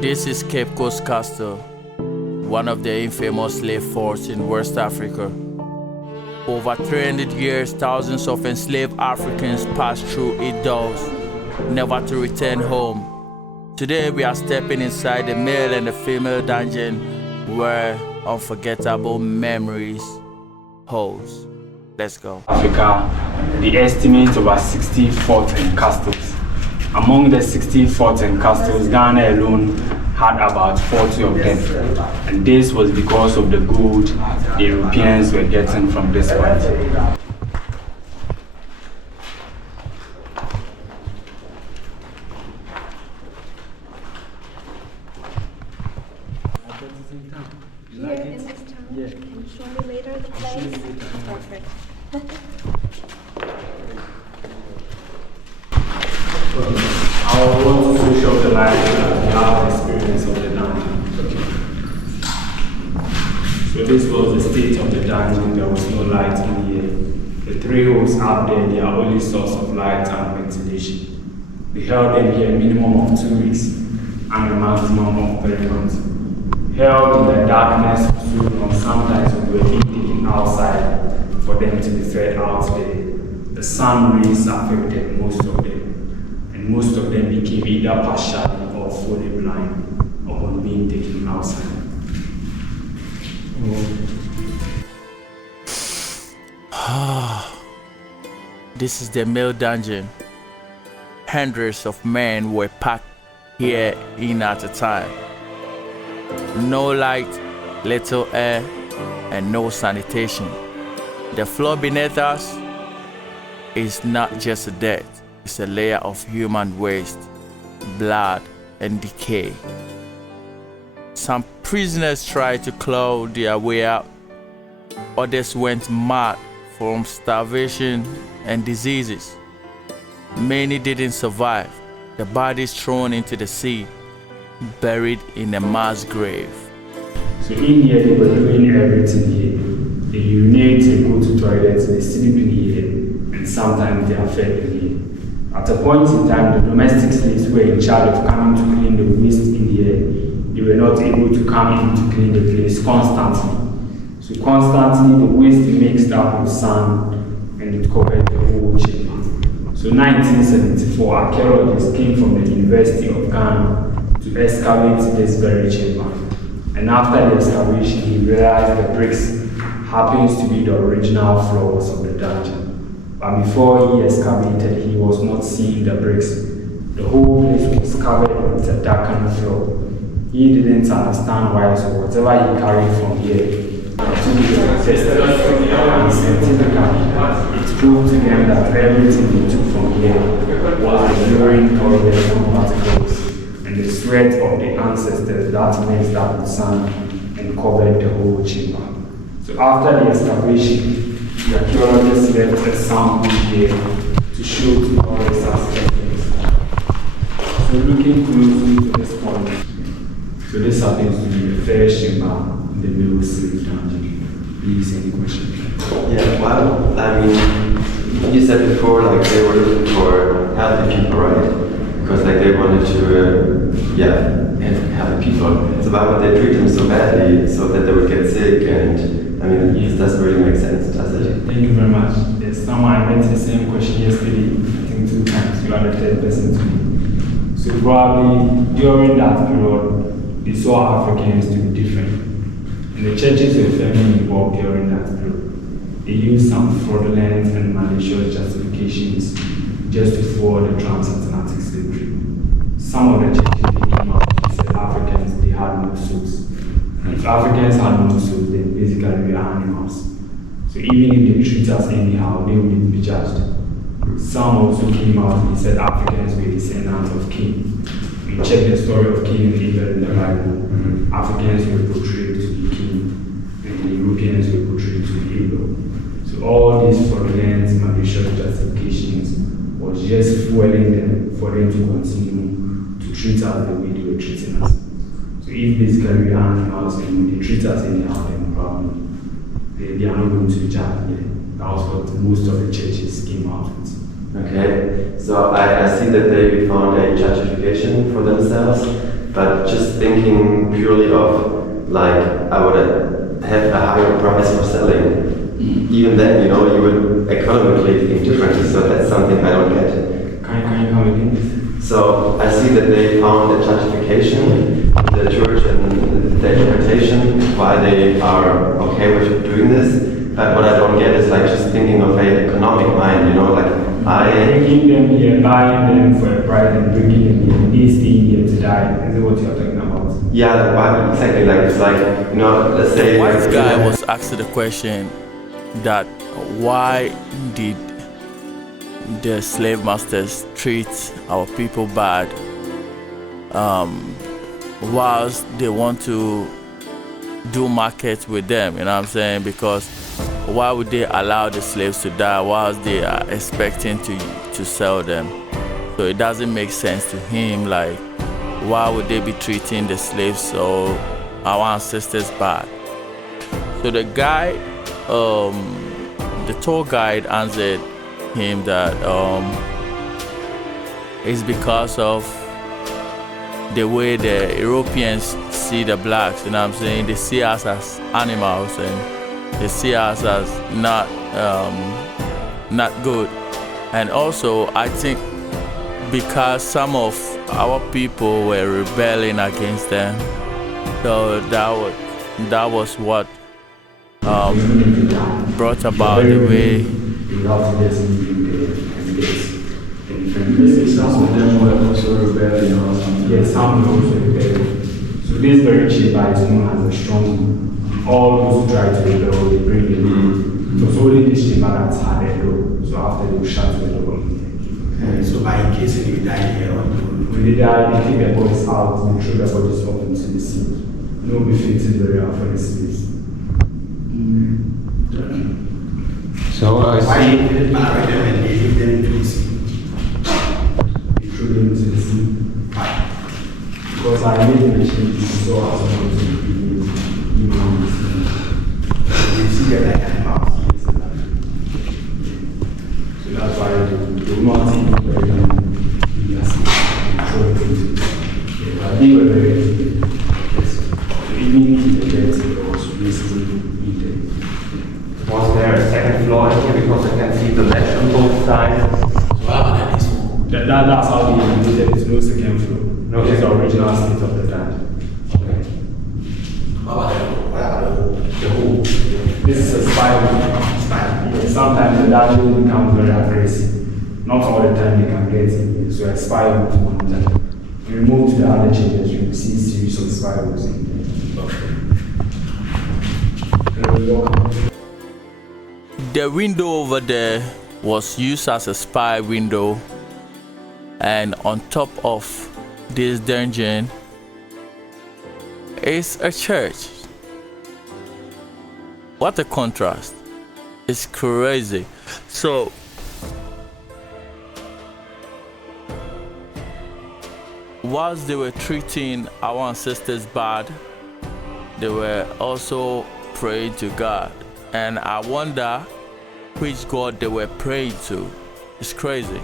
This is Cape Coast Castle, one of the infamous slave forts in West Africa. Over 300 years, thousands of enslaved Africans passed through its doors, never to return home. Today we are stepping inside the male and the female dungeon where unforgettable memories holds. Let's go. Africa, the estimate over 60 forts and castles. Among the 60 forts and castles, Ghana alone had about 40 of them. And this was because of the gold the Europeans were getting from this point. Here in this town? Yeah. Can you show me later the place? Perfect. I want to show the light that we have experience of the dungeon. So this was the state of the dungeon. There was no light in here. The three holes up there, their only source of light and ventilation. We held them here a minimum of 2 weeks and a maximum of 3 months. Held in the darkness for so long, sometimes we were taken outside for them to be fed out there. The sun rays affected most of them, and most of them became either partially or fully blind upon being taken outside. This is the male dungeon. Hundreds of men were packed here in at a time. No light, little air, and no sanitation. The floor beneath us is not just a dirt, it's a layer of human waste, blood, and decay. Some prisoners tried to claw their way out. Others went mad from starvation and diseases. Many didn't survive. The bodies thrown into the sea, buried in a mass grave. So in here they were doing everything here. They urinate, they go to toilets, they sleep in here, and sometimes they are fed in here. At a point in time, the domestic slaves were in charge of coming to clean the waste in here. They were not able to come in to clean the place constantly. So constantly the waste mixed up with sand and it covered the whole chamber. So 1974, archaeologists came from the University of Ghana to excavate this very chamber. And after the excavation, he realized the bricks happens to be the original floors of the dungeon. But before he excavated, he was not seeing the bricks. The whole place was covered with a darkened floor. He didn't understand why, so whatever he carried from here, it proved to them that everything they took from here was the urine, toilets, and particles, and the sweat of the ancestors that mixed up with sand and covered the whole chamber. So after the excavation, the archaeologists left a sample here to show to all the suspects. So looking closely to this point, so this happens to be the first chamber in the middle slave dungeon. Please, any questions? Yeah, well, I mean, you said before, like, they were looking for healthy people, right? Because, like, they wanted to, have healthy people. So why would they treat them so badly so that they would get sick? And, I mean, this doesn't really make sense, does it? Thank you very much. There's someone I went to the same question yesterday, I think 2 times. You are the third person to me. So probably during that period, they saw Africans to be different. And the churches were firmly involved during that period. They used some fraudulent and malicious justifications just to thwart the transatlantic slavery. Some of the churches they came out and said Africans, they had no souls. And if Africans had no souls, then basically we are animals. So even if they treat us anyhow, they will be judged. Some also came out and said Africans were descendants of Cain. We check the story of Cain and Abel in the Bible. Africans were portrayed to be Cain, and the Europeans were portrayed to be Abel. So all these fraudulent, malicious justifications was just fueling them for them to continue to treat us the way they were treating us. So if basically we are animals and they treat us anyhow, then probably they are not going to be judged here. That was what most of the churches came out with. Okay, so I see that they found a justification for themselves. but just thinking purely of like I would have a higher price for selling. Even then, you know, you would economically think differently. So that's something I don't get. Can you come again? So I see that they found a justification in the church and the interpretation why they are okay with doing this. But what I don't get is like just thinking of an economic mind, you know, like bringing them here, buying them for a price and bringing them here, they staying here to die. Is it what you're talking about? Yeah, like why exactly? Like it's like, you know, let's say The white guy was asked the question that why did the slave masters treat our people bad whilst they want to do markets with them, you know what I'm saying? Because why would they allow the slaves to die whilst they are expecting to sell them? So it doesn't make sense to him, like why would they be treating the slaves or our ancestors bad? So the guy, the tour guide answered him that it's because of the way the Europeans see the blacks, you know what I'm saying? They see us as animals and they see us as not good. And also I think because some of our people were rebelling against them, so that was what brought about the way. You have to get some of them were also rebelling or something. Yes, some were also rebelling. So this very cheap is known as a strong. All those who try to rebel, they bring them in. It was only this chamber that had a door. So after they shut the door. Okay, so by in case you die here, when they die, they take their bodies out and throw their bodies up into the sea. No befitting burial for the slaves. So I why see. you didn't marry them and they leave them into the sea? They threw them into the sea. Why? Because I made them change so as not to be human. They see them like animals. So that's why they will not even bury them in their sea. Throw it into the sea. But they were very yes. So even in the death, there was racism in them. Was there a second floor here because I can see the ledge on both sides? That's how they eliminated it. No second floor. No, it's the original state of the land. Okay. The hole. This is a spiral. Yes, sometimes the dungeon becomes very aggressive. Not all the time they can get in. So a spiral to one time. When we move to the other chambers, you will see a series of spirals in there. The window over there was used as a spy window, and on top of this dungeon is a church. What a contrast. It's crazy. So whilst they were treating our ancestors bad, they were also praying to God. And I wonder which God they were praying to. It's crazy.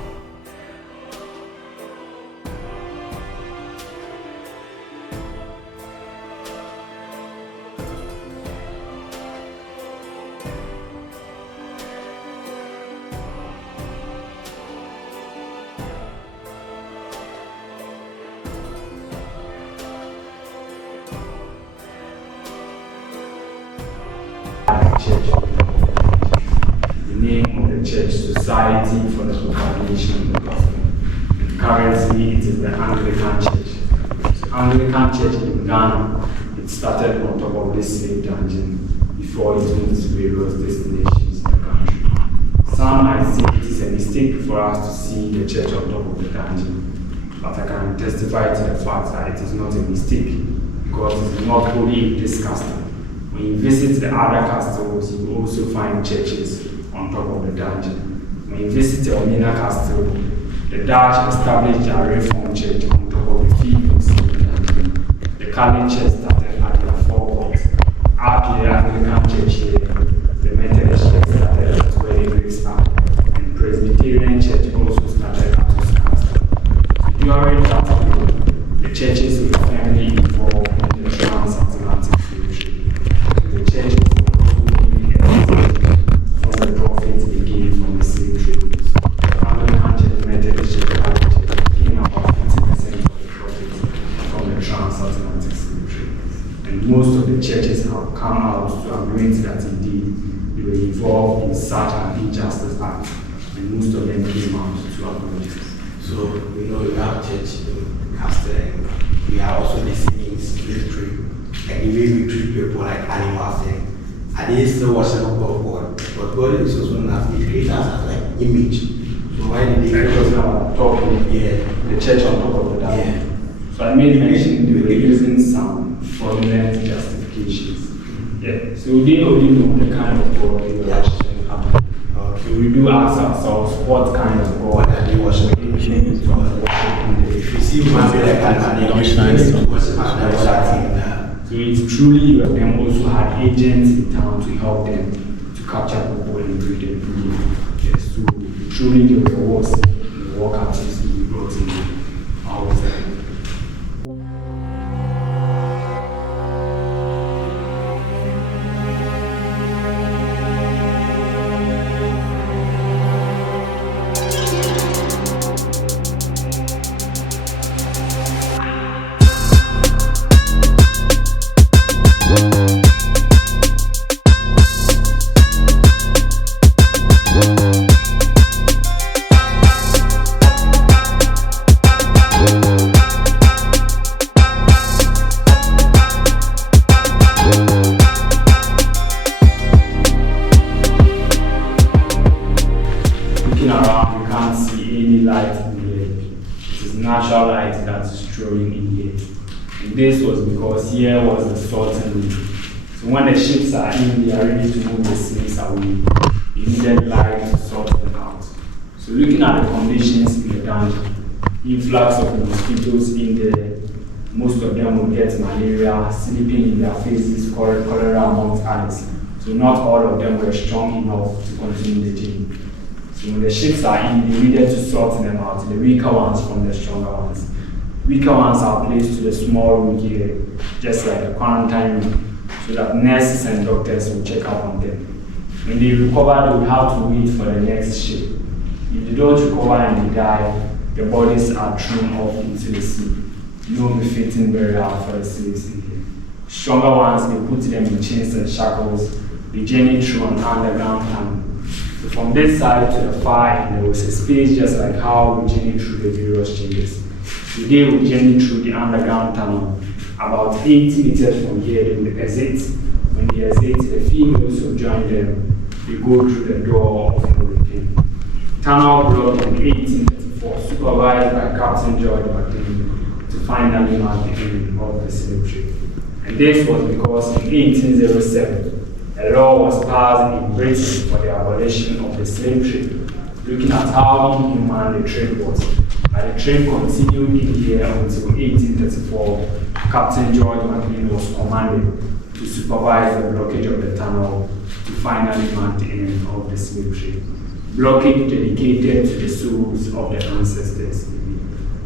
Church. The name of the church, Society for the Propagation of the Gospel. And currently, it is the Anglican Church. So Anglican Church in Ghana, it started on top of this slave dungeon before it moved to various destinations in the country. Some might say it is a mistake for us to see the church on top of the dungeon, but I can testify to the fact that it is not a mistake because it is not only in this castle. When you visit the other castles, you will also find churches on top of the dungeon. When you visit the Omina Castle, the Dutch established a Reformed church on top of the fields of the dungeon. The Catholic church started at their forecourt. After the Anglican church here, the Methodist church started at where the Greeks are. And Presbyterian church also started at this castle. So during that period, the churches were automatic cemetery. And most of the churches have come out to admit that indeed they were involved in such an injustice act, and most of them came out to acknowledge it. So, we know we have church in Castle, and we are also the same in slave trade. Like the way we treat people like animals, and are they still worship of God? But God is also not the creator as like image. So why did they Because now I'm talking, the church on top of the dam. Yeah. So I made mention they were using some fraudulent justifications. Yeah. So they already know the kind of God they were worshiping. So we do ask ourselves, what kind of God are they worshiping? If you see one like that, they don't shine so much. So it's truly them also had agents in town to help them to capture people and bring them in. Yes, so truly they were wars, the war captives to be brought in our time. Looking around, you can't see any light in here. It is natural light that is strolling in here. And this was because here was the sorting room. So when the ships are in, they are ready to move the slaves away. They needed light to sort them out. So looking at the conditions in the dungeon, influx of mosquitoes in there, most of them will get malaria, sleeping in their faces, cholera amongst others. So not all of them were strong enough to continue the journey. So when the ships are in, they needed to sort them out, the weaker ones from the stronger ones. Weaker ones are placed to the small room here, just like a quarantine room, so that nurses and doctors will check up on them. When they recover, they will have to wait for the next ship. If they don't recover and they die, the bodies are thrown off into the sea. No befitting burial for the slaves in here. Stronger ones, they put them in chains and shackles. They journey through an underground tunnel. So from this side to the far end, there was a space just like how we journey through the various chambers. Today we journey through the underground tunnel. About 80 meters from here, they will exit. When they exit, the females who join them, they go through the door of no return. Tunnel blocked in 1834, supervised by Captain George McLean, to finally mark the end of the cemetery. And this was because in 1807, a law was passed in Britain for the abolition of the slave trade, looking at how inhuman the trade was. But the trade continued in here until 1834. Captain George McLean was commanded to supervise the blockage of the tunnel to finally mark the end of the slave trade. Blockage dedicated to the souls of the ancestors.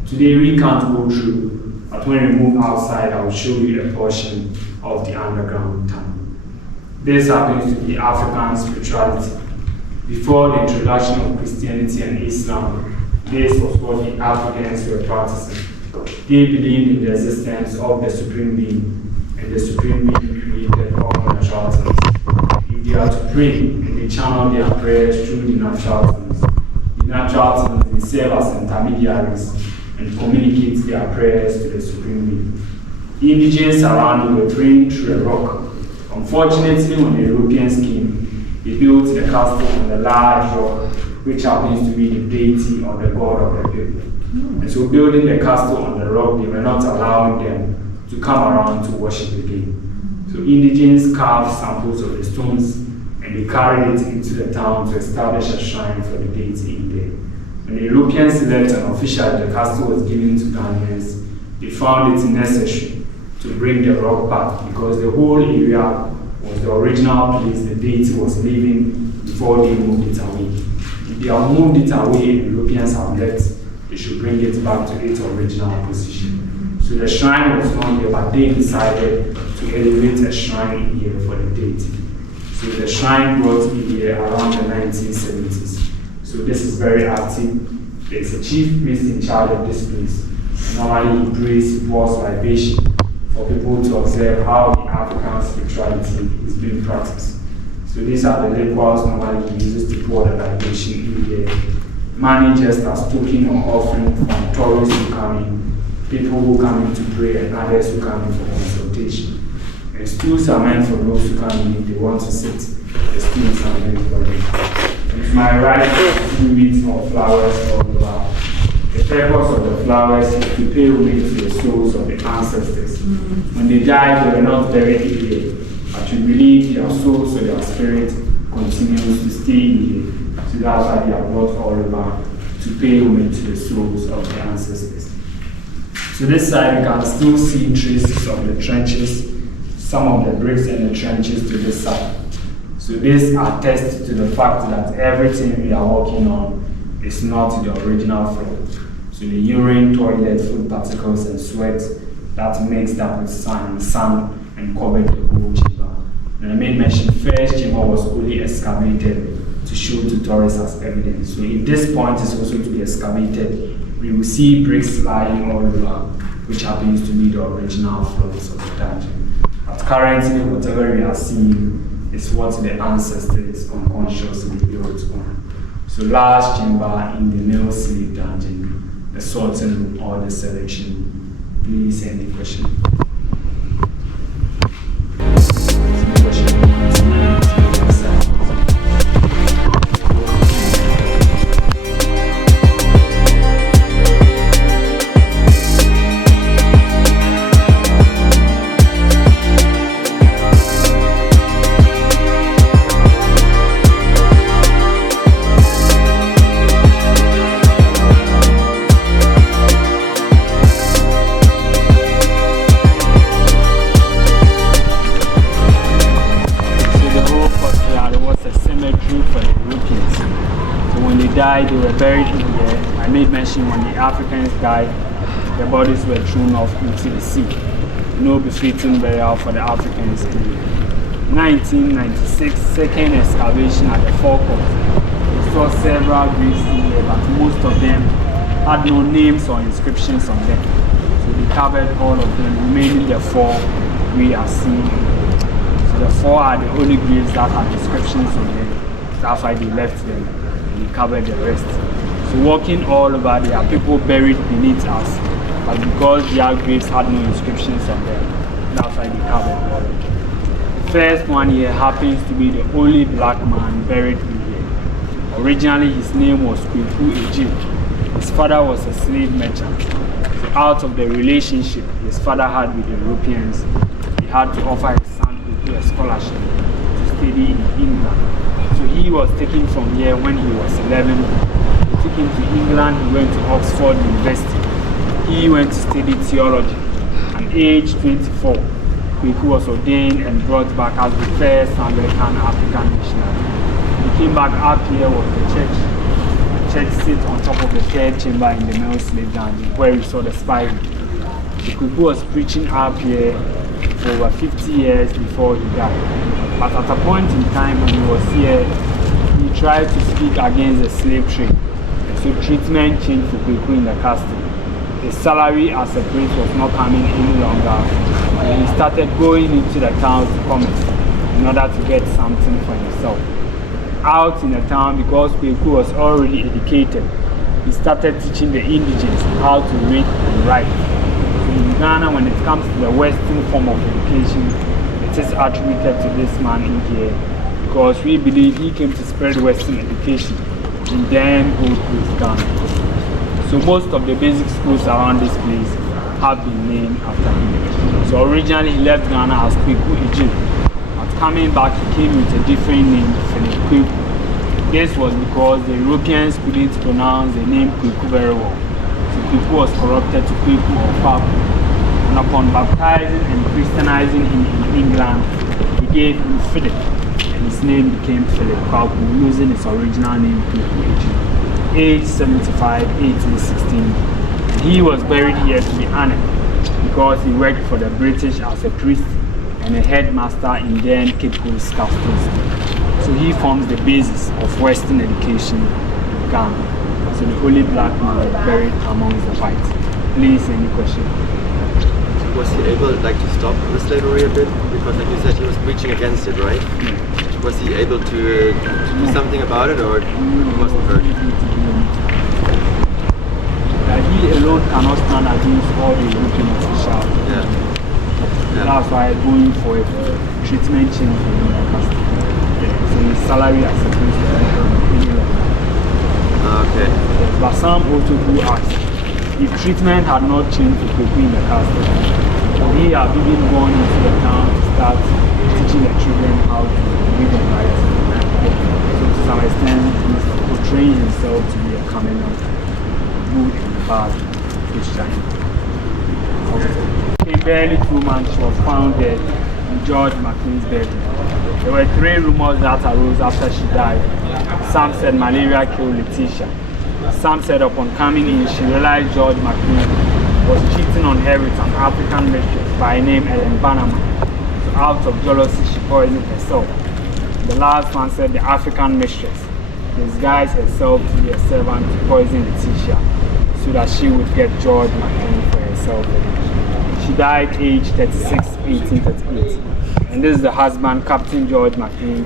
Today we can't go through, but when we move outside, I will show you a portion of the underground tunnel. This happens to be African spirituality. Before the introduction of Christianity and Islam, this was what the Africans were practicing. They believed in the existence of the Supreme Being, and the Supreme Being created all natural things. If they are to pray, and they channel their prayers through the natural things. The natural things, they serve as intermediaries and communicate their prayers to the Supreme Being. The indigents around were praying through a rock. Unfortunately, when the Europeans came, they built the castle on the large rock, which happens to be the deity or the god of the people. And so building the castle on the rock, they were not allowing them to come around to worship again. So indigents carved samples of the stones and they carried it into the town to establish a shrine for the deity in there. When the Europeans left and officially the castle was given to Ghanaians, they found it necessary to bring the rock back because the whole area was the original place the deity was living before they moved it away. If they have moved it away and Europeans have left, they should bring it back to its original position. So the shrine was not there, but they decided to elevate a shrine in here for the deity. So the shrine brought in here around the 1970s. So this is very active. There's a chief priest in charge of this place. Normally he prays, he pours libation, for people to observe how the African spirituality is being practiced. So these are the rituals normally he uses to pour the libation in here. Money just as token or offering from tourists who come in, people who come in to pray, and others who come in for consultation. And stools are meant for those who come in if they want to sit. The stools are meant for them. And to my right, two wreaths of flowers all over. The purpose of the flowers is to pay homage to the souls of the ancestors. When they died, they were not buried here, but we believe their souls or their spirit continues to stay here. So that's why they are brought all over to pay homage to the souls of the ancestors. So this side, you can still see traces of the trenches, some of the bricks in the trenches to this side. So this attests to the fact that everything we are working on is not the original floor. So the urine, toilet, food particles, and sweat that mixed up with sand and covered the whole chamber. And I made mention first chamber was only excavated to show to tourists as evidence. So if this point is also to be excavated, we will see bricks lying all over, which happens to be the original floors of the dungeon. But currently, whatever we are seeing is what the ancestors unconsciously built on. So last chamber in the male slave dungeon, the sorting or the selection. Please, any question? They were buried in there. I made mention when the Africans died, the bodies were thrown off into the sea. No befitting burial for the Africans in 1996, second excavation at the forecourt. We saw several graves in there, but most of them had no names or inscriptions on them. So they covered all of them, remaining the four we are seeing. So the four are the only graves that had inscriptions on them. That's why they left them. Cover the rest. So walking all over, there are people buried beneath us, but because their graves had no inscriptions on them, that's why they covered all. The first one here happens to be the only black man buried in here. Originally his name was Kweku Ejim. His father was a slave merchant. So out of the relationship his father had with the Europeans, he had to offer his son Kweku a scholarship to study in England. So he was taken from here when he was 11. They took him to England. He went to Oxford University. He went to study theology. At age 24, Kweku was ordained and brought back as the first Anglican African missionary. He came back up here with the church. The church sits on top of the third chamber in the male slave dungeon where we saw the spiral. So Kweku was preaching up here for over 50 years before he died. But at a point in time when he was here, he tried to speak against the slave trade. And so treatment changed for Kweku in the castle. His salary as a priest was not coming any longer. And he started going into the towns to commerce in order to get something for himself. Out in the town, because Kweku was already educated, he started teaching the indigents how to read and write. So in Ghana, when it comes to the Western form of education, it is attributed to this man in here because we believe he came to spread Western education and then go to Ghana. So most of the basic schools around this place have been named after him. So originally he left Ghana as Kweku Ejim, but coming back he came with a different name, Philip Kweku. This was because the Europeans couldn't pronounce the name Kweku very well. So Kweku was corrupted to Kweku or Kwaku. And upon baptizing and Christianizing him in England, he gave him Philip, and his name became Philip Kwaku, losing his original name Kweku Ejim. Age 75, 1816, and he was buried here to be honored because he worked for the British as a priest and a headmaster in then Cape Coast Castle. So he forms the basis of Western education in Ghana. So the only black man buried amongst the whites. Please, any question? was he able like to stop the slavery a bit? Because like you said, he was preaching against it, right? Was he able to do something about it, or he wasn't hurt? He alone cannot stand against all the European officials. Yeah. That's why going for a treatment change in the custody. So his salary is supposed to be any longer. Okay. Yes, but some also do ask if treatment had not changed to people in the custody, would he have even gone into the town to start teaching the children how to read and write? So to some extent, he's portraying himself to be a coming of good and bad Christian. In barely 2 months, she was found dead in George McLean's bedroom. There were 3 rumors that arose after she died. Some said malaria killed Letitia. Some said upon coming in, she realized George McLean was cheating on her with an African mistress by name Ellen Bannerman. So out of jealousy, she poisoned herself. The last one said the African mistress disguised herself to be a servant to poison Letitia so that she would get George McLean for herself. She died aged 36, 1838. And this is the husband, Captain George McLean.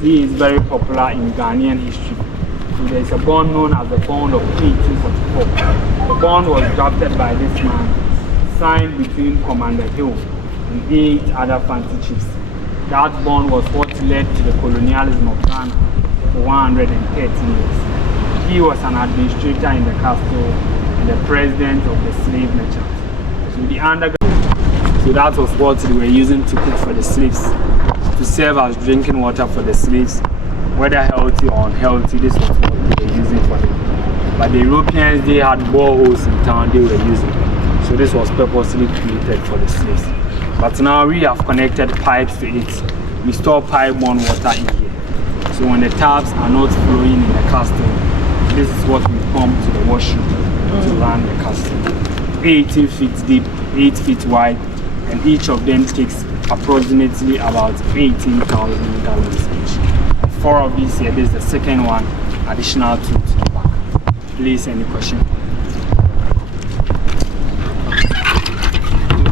He is very popular in Ghanaian history. So there is a bond known as the Bond of 1844. The bond was drafted by this man, signed between Commander Hill and 8 other fancy chiefs. That bond was what led to the colonialism of Ghana for 130 years. He was an administrator in the castle and the president of the slave merchants. So the underground, so that was what they were using to cook for the slaves, to serve as drinking water for the slaves, whether healthy or unhealthy. This was what they were using for them. But the Europeans, they had boreholes in town they were using, so this was purposely created for the slaves. But now we have connected pipes to it. We store pipe-borne water in here. So when the taps are not flowing in the castle, this is what we pump to the washroom to run the castle. 18 feet deep, 8 feet wide, and each of them takes approximately about 18,000 gallons each. 4 of these here, this is the second one, additional 2 to the back. Please, any question?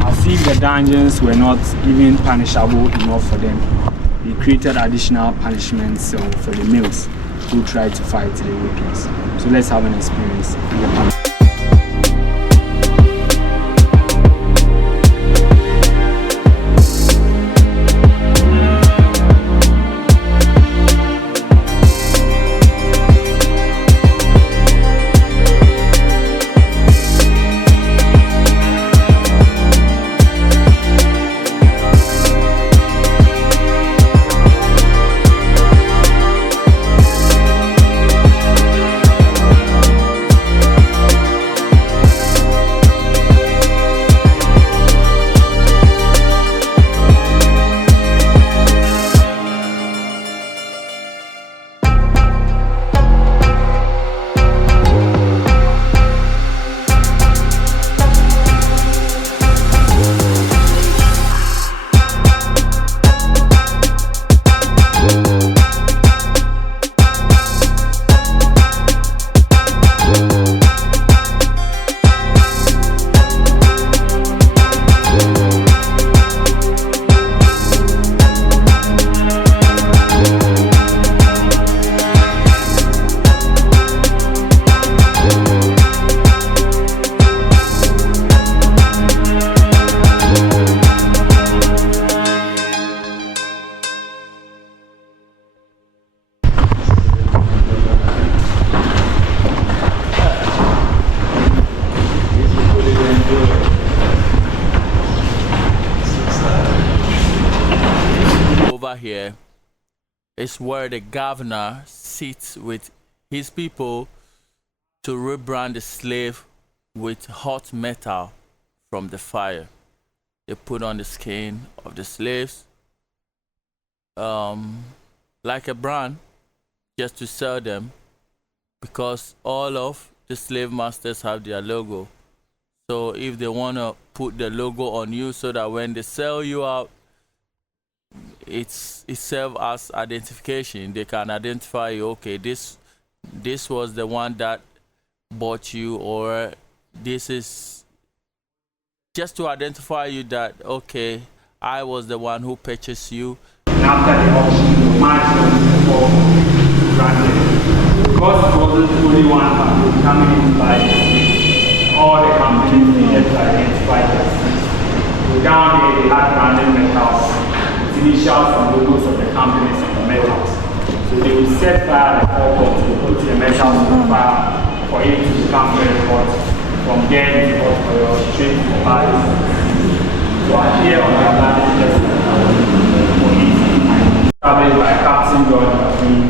As if the dungeons were not even punishable enough for them, they created additional punishments for the males who tried to fight the Europeans. So let's have an experience in the past. Here is where the governor sits with his people to rebrand the slave with hot metal from the fire. They put on the skin of the slaves like a brand just to sell them, because all of the slave masters have their logo. So if they want to put the logo on you so that when they sell you out, it serves as identification. They can identify you, okay, this was the one that bought you, or this is just to identify you that, okay, I was the one who purchased you. And after the auction, the match was granted. Because it wasn't only one company coming in to buy it, all the companies needed to identify their seats. So down there, they had branded metals, initials and logos of the companies on the metals. So they would set fire at all points to put the metals on fire for it to become very hot. From there, they got for your straight to Paris. So here on the Atlantic for easy, established by Captain George McQueen.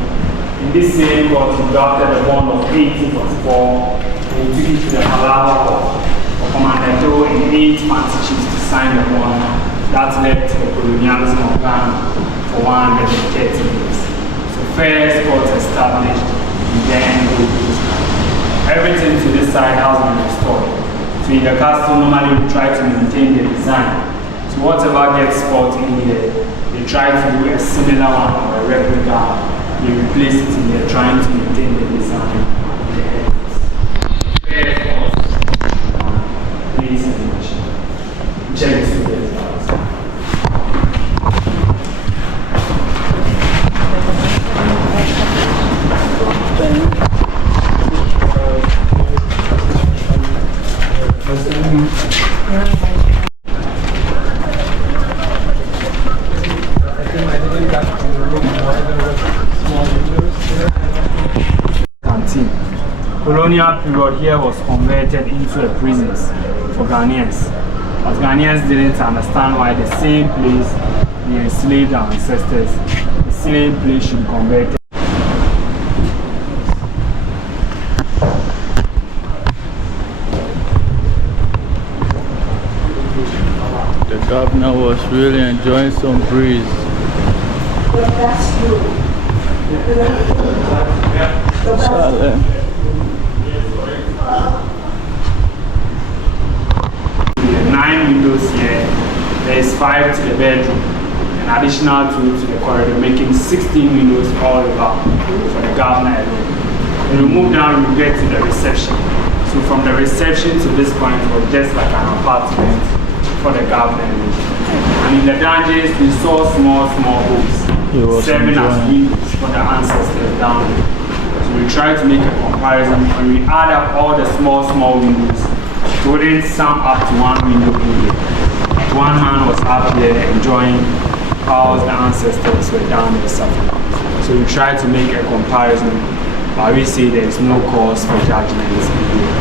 In this same court, he drafted the bond of 1844 and he took it to the Palawa court for Commander Joe and 8 fancy chiefs to sign the bond. That led to the colonialism of Ghana for 130 years. So first court established and then everything to this side has been restored. So in the castle, normally we try to maintain the design. So whatever gets spoiled in here, they try to do a similar one or a replica. They replace it in there, trying to maintain the design. Please check this together. Colonial period here was converted into a prisons for Ghanaians. But Ghanaians didn't understand why the same place they enslaved our ancestors, the same place should be converted. The governor was really enjoying some breeze. The 9 windows here, there is 5 to the bedroom, an additional 2 to the corridor, making 16 windows all over for the governor alone. When we move down, we get to the reception. So from the reception to this point was just like an apartment for the governor alone. And in the dungeons, we saw small holes, serving as windows for the ancestors down there. So we tried to make a comparison. When we add up all the small windows, it wouldn't sum up to one window in here. One man was up there enjoying while the ancestors were down there suffering. So we tried to make a comparison, but we say there is no cause for judgment in here.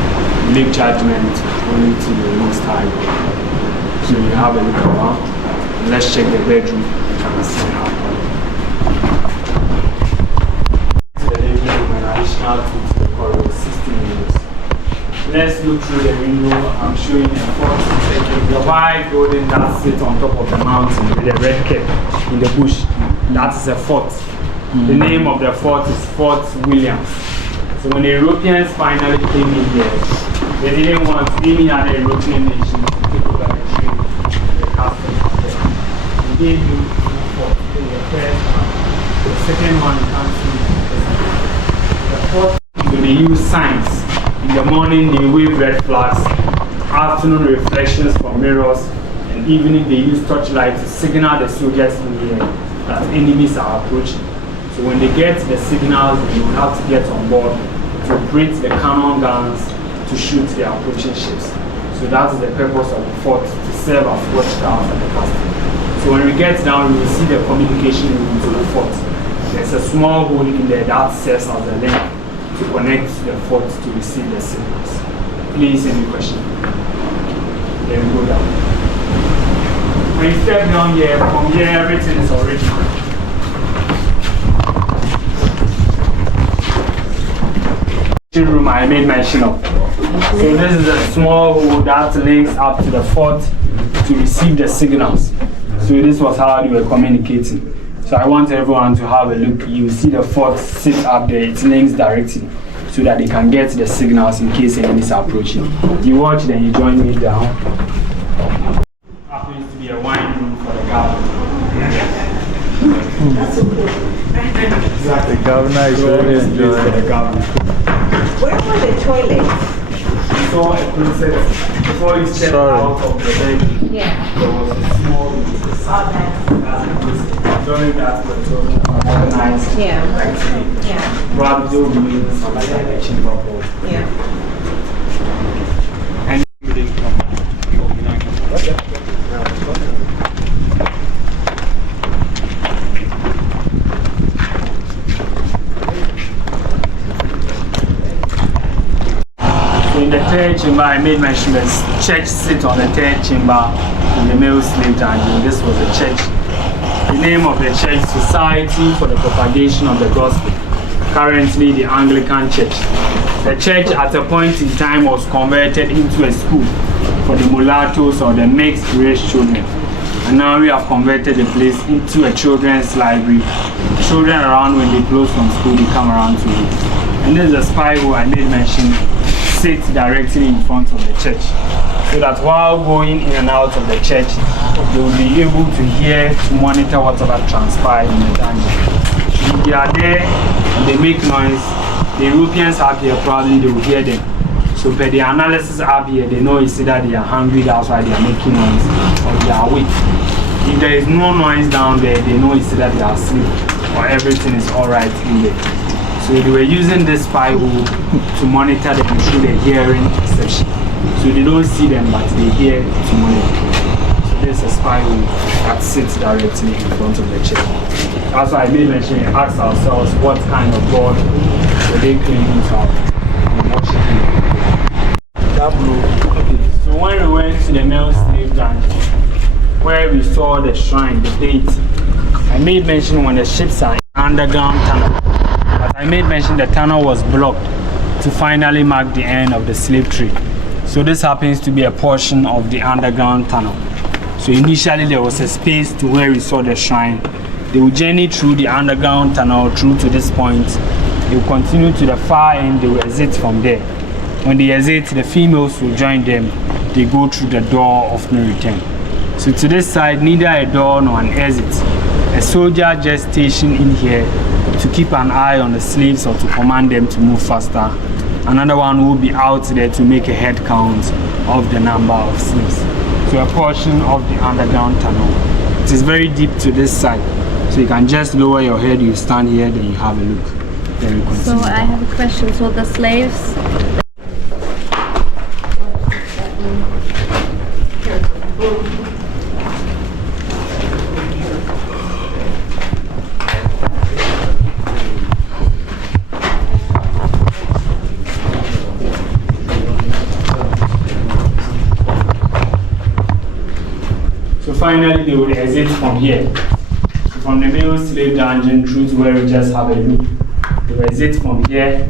We leave judgment only to the Most High God. So you have a look around. Let's check the bedroom. You can see how. To the living room, an additional 2 to the corridor, 16 windows. Let's look through the window. I'm showing a fort. The white building that sits on top of the mountain with a red cap in the bush. That is a fort. The name of the fort is Fort Williams. So when the Europeans finally came in here, they didn't want any other European nation to take over the trade, the customs of them. They gave you 2 forts. The first one. The second one you can't see. The fourth, so they use signs. In the morning they wave red flags, afternoon reflections from mirrors, and evening they use torchlight to signal the soldiers in the air that enemies are approaching. So when they get the signals, they will have to get on board to operate the cannon guns to shoot the approaching ships. So that is the purpose of the fort, to serve as watchtowers at the castle. So when we get down, we will see the communication room to the fort. There's a small hole in there that serves as the link to connect the fort to receive the signals. Please, any question? Then we go down. When you step down here, from here everything is original. Room I made mention of. So this is a small hole that links up to the fort to receive the signals. So this was how they were communicating. So I want everyone to have a look. You see the fort sit up there, it links directly so that they can get the signals in case enemy is approaching. You watch, then you join me down. Happens to be a wine room for the governor. That's so cool. The governor is really enjoying the governor. Where were the toilets? We saw a princess. before you step out of the bed, there was a small during that we're talking about organized activity. Probably they will be using something like a chamber board. And you didn't come. In the third chamber, I made mention that church sit on the third chamber in the male slave dungeon. This was the church. The name of the church, Society for the Propagation of the Gospel. Currently, the Anglican Church. The church at a point in time was converted into a school for the mulattoes or the mixed race children. And now we have converted the place into a children's library. Children around, when they close from school, they come around to it. And this is a spy who I made mention sits directly in front of the church, so that while going in and out of the church, they will be able to hear, to monitor whatever transpires in the dungeon. If they are there and they make noise, the Europeans up here probably they will hear them. So per the analysis up here, they know it's either they are hungry, that's why they are making noise, or they are awake. If there is no noise down there, they know it's either they are asleep, or everything is alright in there. So they were using this spy hole to monitor them through the hearing section. So they don't see them, but they hear to monitor. So there's a spy hole that sits directly in front of the church. That's why I made mention and ask ourselves what kind of God were they claiming to have and worshiping. That blue. Okay. So when we went to the male slave dungeon, where we saw the shrine, the date, I made mention when the ships are in underground tunnel. But I made mention the tunnel was blocked to finally mark the end of the slave trade. So this happens to be a portion of the underground tunnel. So initially there was a space to where we saw the shrine. They will journey through the underground tunnel through to this point. They will continue to the far end, they will exit from there. When they exit, the females will join them. They go through the door of no return. So to this side, neither a door nor an exit. A soldier just stationed in here to keep an eye on the slaves or to command them to move faster. Another one will be out there to make a head count of the number of slaves. So a portion of the underground tunnel. It is very deep to this side. So you can just lower your head, you stand here, then you have a look. Then we continue. So I have a question. So the slaves... Finally, they will exit from here. So from the male slave dungeon through to where we just have a look. They will exit from here.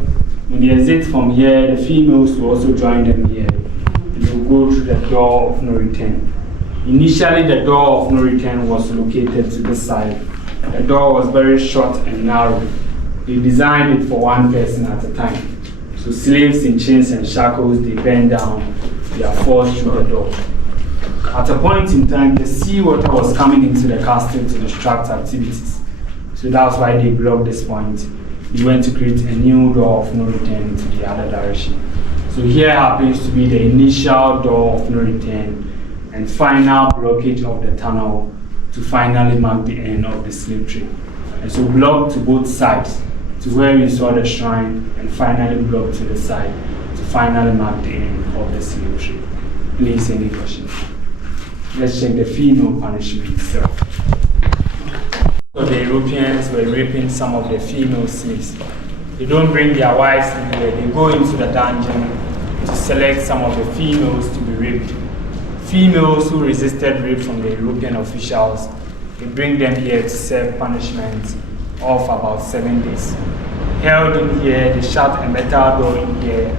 When they exit from here, the females will also join them here. They will go through the door of no return. Initially, the door of no return was located to this side. The door was very short and narrow. They designed it for one person at a time. So slaves in chains and shackles, they bend down, they are forced through the door. At a point in time, the seawater was coming into the castle to disrupt activities. So that's why they blocked this point. They went to create a new door of no return to the other direction. So here happens to be the initial door of no return and final blockage of the tunnel to finally mark the end of the slave trade. And so blocked to both sides to where we saw the shrine and finally blocked to the side to finally mark the end of the slave trade. Please, any questions? Let's check the female punishment itself. So the Europeans were raping some of the female slaves. They don't bring their wives in here. They go into the dungeon to select some of the females to be raped. Females who resisted rape from the European officials, they bring them here to serve punishment of about 7 days. Held in here, they shut a metal door in here.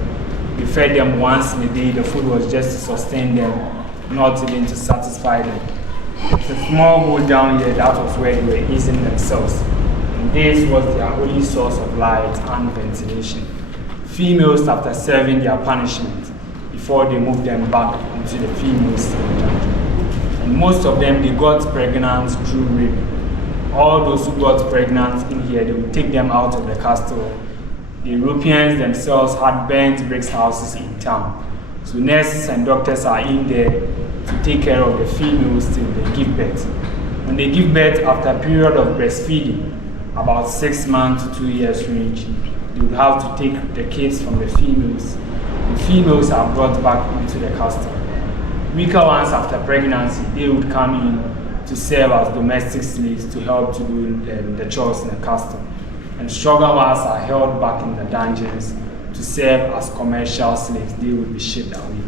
They fed them once in a day. The food was just to sustain them, not even to satisfy them. It's a small hole down here, that was where they were easing themselves. And this was their only source of light and ventilation. Females, after serving their punishment, before they moved them back into the female slave dungeon. And most of them, they got pregnant through rape. All those who got pregnant in here, they would take them out of the castle. The Europeans themselves had burnt bricks houses in town. So nurses and doctors are in there to take care of the females till they give birth. When they give birth, after a period of breastfeeding, about 6 months to 2 years range, they would have to take the kids from the females. The females are brought back into the custom. Weaker ones after pregnancy, they would come in to serve as domestic slaves to help to do the chores in the custom. And stronger ones are held back in the dungeons to serve as commercial slaves. They would be shipped away.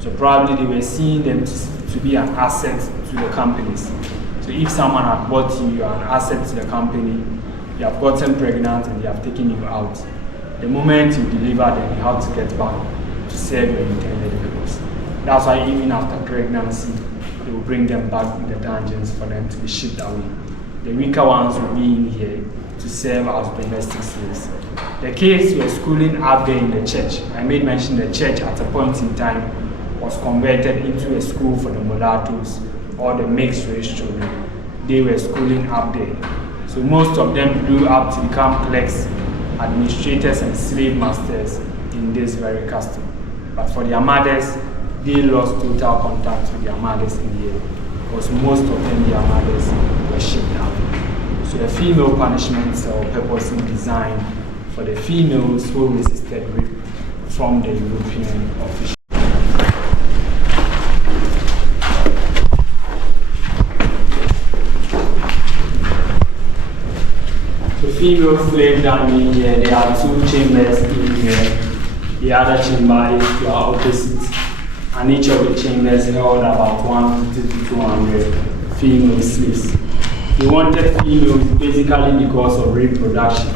So probably they were seeing them to be an asset to the companies. So if someone had bought you, you are an asset to the company, you have gotten pregnant and they have taken you out. The moment you deliver them, you have to get back to serve your intended purpose. That's why even after pregnancy, they will bring them back in the dungeons for them to be shipped away. The weaker ones will be in here to serve as domestic slaves. The kids were schooling up there in the church. I made mention the church at a point in time was converted into a school for the mulattoes or the mixed race children. They were schooling up there. So most of them grew up to become clerks, administrators and slave masters in this very custom. But for their mothers, they lost total contact with their mothers in here because most of them, their mothers were shipped out. So the female punishments are purposely designed for the females who resisted rape from the European officials. The female slave down in here, there are 2 chambers in here. The other chamber is to our opposite, and each of the chambers held about 150 to 200 female slaves. They wanted females basically because of reproduction,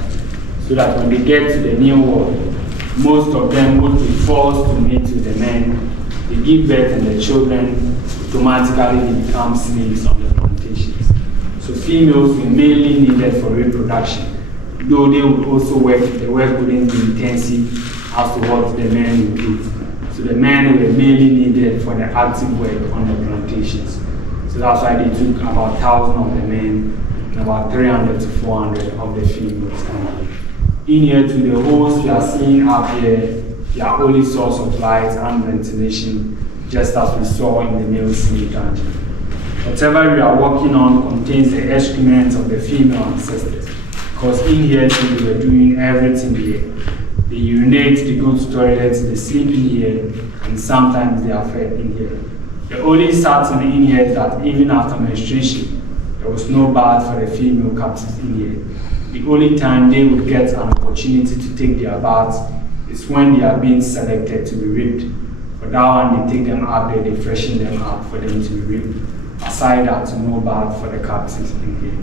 so that when they get to the new world, most of them would be forced to mate with the men. They give birth and the children automatically become slaves on the plantations. So females were mainly needed for reproduction, though they would also work, the work wouldn't be intensive as to what the men would do. So the men were mainly needed for the active work on the plantations. So that's why they took about 1,000 of the men and about 300 to 400 of the females. In here to the holes we are seeing up here, their only source of light and ventilation, just as we saw in the male slave dungeon. Whatever we are working on contains the excrement of the female ancestors, because in here too, we were doing everything here. They urinate, they go to toilets, they sleep in here, and sometimes they are fed in here. The only sad thing in here is that even after menstruation, there was no bath for the female captives in here. The only time they would get an opportunity to take their baths is when they are being selected to be raped. For that one, they take them up there, they freshen them up for them to be raped. Aside that, no bath for the captives in here.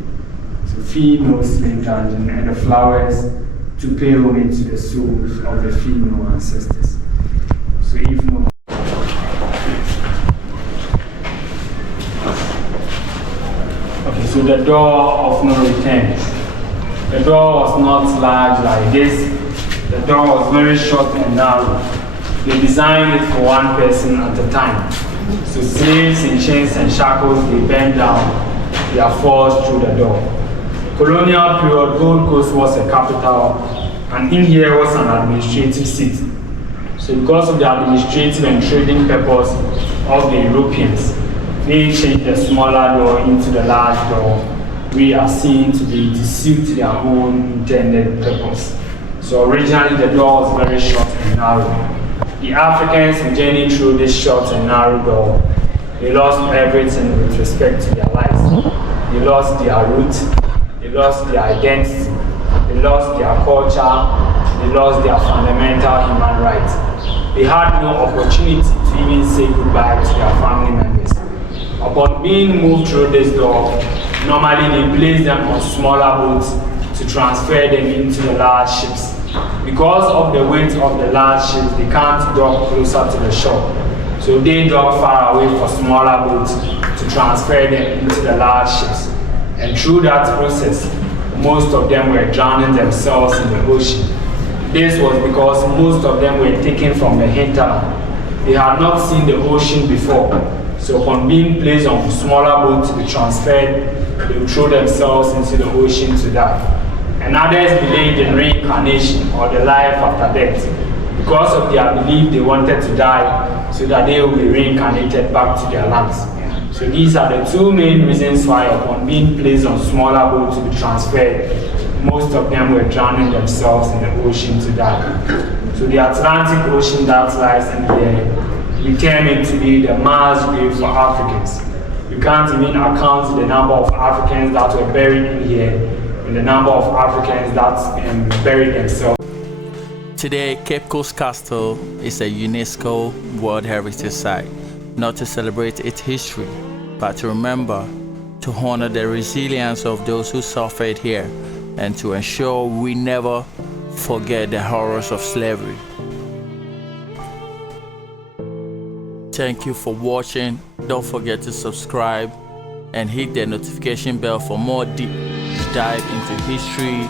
So female slave dungeon and the flowers to pay homage to the souls of the female ancestors. So if no okay, so the door of no return. The door was not large like this. The door was very short and narrow. They designed it for one person at a time. So slaves in chains and shackles, they bend down, they are forced through the door. Colonial period, Gold Coast was a capital, and in here was an administrative seat. So because of the administrative and trading purpose of the Europeans, they changed the smaller door into the large door we are seen to be to suit their own intended purpose. So originally the door was very short and narrow. The Africans who journeyed through this short and narrow door, they lost everything with respect to their lives. They lost their roots, they lost their identity, they lost their culture, they lost their fundamental human rights. They had no opportunity to even say goodbye to their family members. Upon being moved through this door, normally they place them on smaller boats to transfer them into the large ships. Because of the weight of the large ships, they can't dock closer to the shore. So they dock far away for smaller boats to transfer them into the large ships. And through that process, most of them were drowning themselves in the ocean. This was because most of them were taken from the hinterland. They had not seen the ocean before. So upon being placed on smaller boats to be transferred, they would throw themselves into the ocean to die. And others believed in reincarnation or the life after death. because of their belief, they wanted to die so that they will be reincarnated back to their lands. So these are the two main reasons why, upon being placed on smaller boats to be transferred, most of them were drowning themselves in the ocean to die. So the Atlantic Ocean that lies in there, we term it to be the mass grave for Africans. You can't even account the number of Africans that were buried in here and the number of Africans that buried themselves. Today, Cape Coast Castle is a UNESCO World Heritage Site, not to celebrate its history, but to remember, to honor the resilience of those who suffered here, and to ensure we never forget the horrors of slavery. Thank you for watching. Don't forget to subscribe and hit the notification bell for more deep dive into history,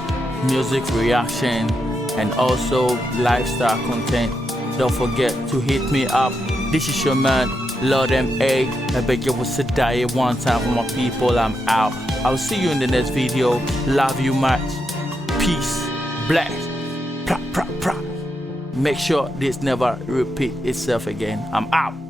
music reaction, and also lifestyle content. Don't forget to hit me up. This is your man, Lord M.A. I beg you to die one time for my people. I'm out. I'll see you in the next video. Love you much. Peace. Bless. Pra, pra, pra. Make sure this never repeat itself again. I'm out.